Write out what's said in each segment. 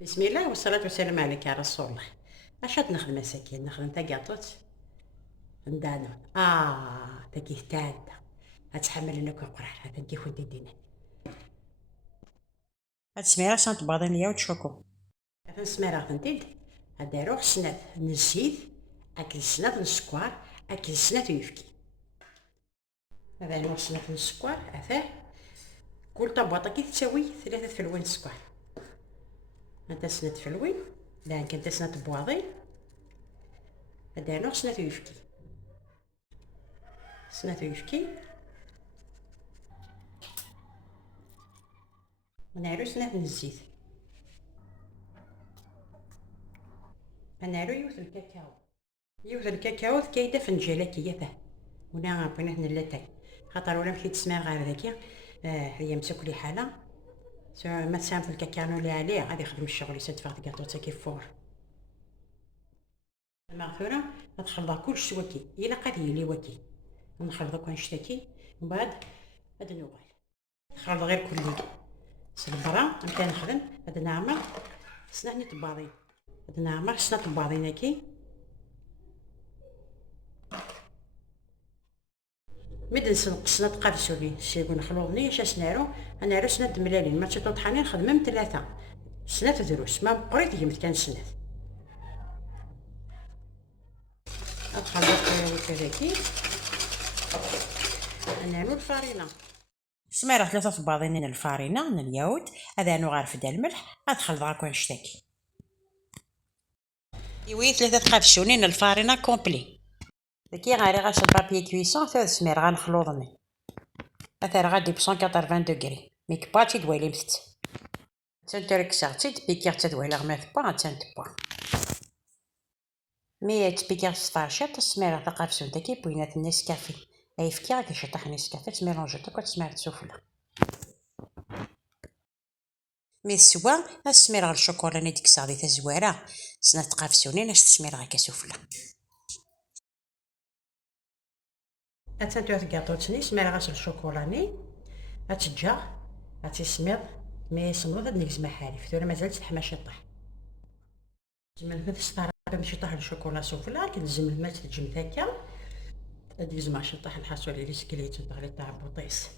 بسم الله والصلاة والسلام عليك يا رسول الله. اش هاد نخدم مساكين نخدم تا كاطوت ندانو تاكي تادا هتحمل لنا كقرح هذا كيف ودي دينا هاد السميره سانت باضين ليا وتشوكو هاد السميره فهمتيد هاد روح سنات نزيد اكل سنات السكر اكل سنات يفكي هذا نوع سنات السكر هذا كل طباطه كي تساوي 3 فلوين سكر هذا سنات فلوين لا كانت سنات بواضين هذا نوع سنات يفكي سنات يفكي ونعرو سنات الزيت نعرو يوث الكاكاو كايدا فنجاله كيافه ونا بغينا حنا اللاتاي خاطر ولا مشيت تسمع غير هذاك هي مسكلي حاله ما تسام في الكاكاو اللي عليه غادي يخدم الشغل يسد فيها كاطو تا كيفور المغفوره غتخلطها كلشي وكي الا قاد يلي وكي نخلطو كنشتكي ومن بعد هاد النوغال نخلط غير كل صبرا نبدا نخدم هاد نعمر سناني طباضين هاد نعمر سنا طباضين هاكي مدن سنة قرصولي سيكون خلوضني اش سنارو انا راه سنة ملالين ما تشطو طحانين خدمة 3 سنة دروس ما بقريت يمت كان سنة ادخل كذاكي انا نو الفارينة سميرة 3 طباضين الفارينة من الياود هذا نو غارف دا الملح ادخل ضاكو نشتكي يوي 3 قرصولين الفارينة كومبلي داكي غاري غاس البابي كويسون ثلاث سمير غنخلوضني اثر غادي ب 180 دوغري ميك باتي دوالي مست تنترك ساعتي تبيكير تدوالي غماث با تنتبا مي تبيكير ستاشات السمير ثقافسون تاكي بوينات النسكافي اي فكير كي شطح نسكافي تميلونجي تاكو تسمير تسوفلا مي سوا السمير غير الشوكولاني ديك الساعه ديك زواره سنا تقافسونين اش تسمير غير كسوفلا اتنتو كاطوتني سمير غاس الشوكولاني اتجا اتسمير مي صمود هاد نيكز محالف ثورة مازال تحمى شطح زعما مثل السطاره باش يطيح الشوكولا سوفلا كنزم الماء تجم هكا هاديك زعما شطح الحاصل اللي سكليت باغي تاع بوطيس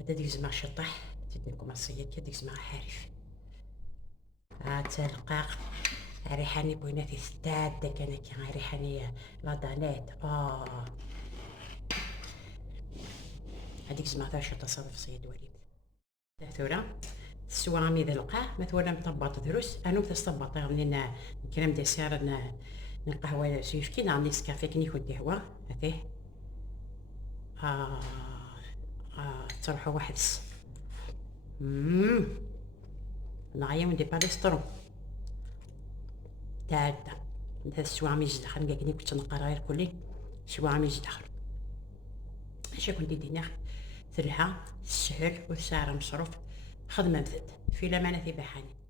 هاديك زعما شطح تدير كوماسيه هاديك زعما حارف تلقاق ريحاني بويناتي ستاد داك انا كي ريحاني لا دانيت هاديك زعما تاع شطه صافي صيد وليد ثورة السوامي ذا القاع مثلا مطبط دروس انا متستبط منين كريم دي سير القهوه سيف كي نعمل نسكافيه كي ناخذ قهوه هذه تروحوا واحد نعيا وندي باليسترو تاع هذا السوامي دخل كاع كنت نقرا غير كلي سوامي دخل اش كنت دينا ثلها السهل والسعر مصروف خدمه مثل في الامانه في بحاني